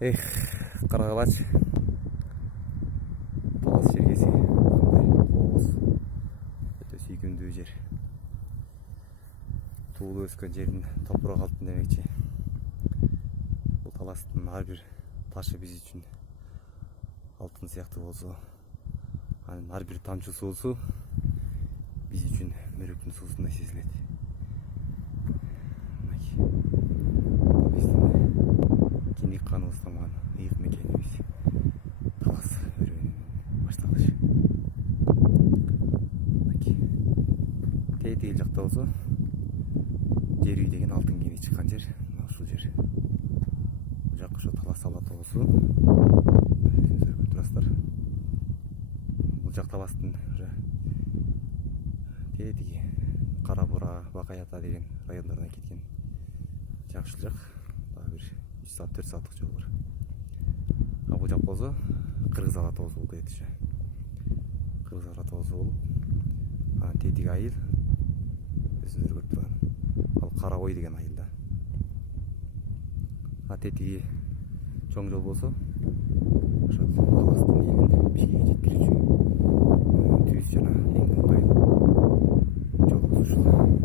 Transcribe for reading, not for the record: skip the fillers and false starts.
Эх, Каракалач. Талас жергесі. Қандай тоғыз. Өте сүйкімді жер. Туылып өскен жердің топырақ алтын демекші. Бұл таластың әрбір ташы біз үшін алтын сияқты болса, әрбір тамшы суысы біз үшін мөректің суысындай сезіледі. Кенек қаны ұстамаған иық мекеніміз талас өрігінен башталыш. Тегіл жақта болса, жер үй деген алтын кене шыққан жер, ушул жер. Бұл жаққа шо талас алаты болса, көріп тұрасыздар. Бұл жақ таластың тегіл Қарабура, Бақаята деген райондардан кеткен жақшыл жақ. Бір 3 саат 4 сааттық жол бар. Бұл жақ болса Қырғыз алаты болса бұл деді. Қырғыз алаты болса болып, тетігі айыл өзіңіздер көріп тұрған. Ал Қараой деген айылда. Тетігі чоң жол болса, таластың елін Бишкекке жеткізуші турист жана ең ыңғайлы жол болушы.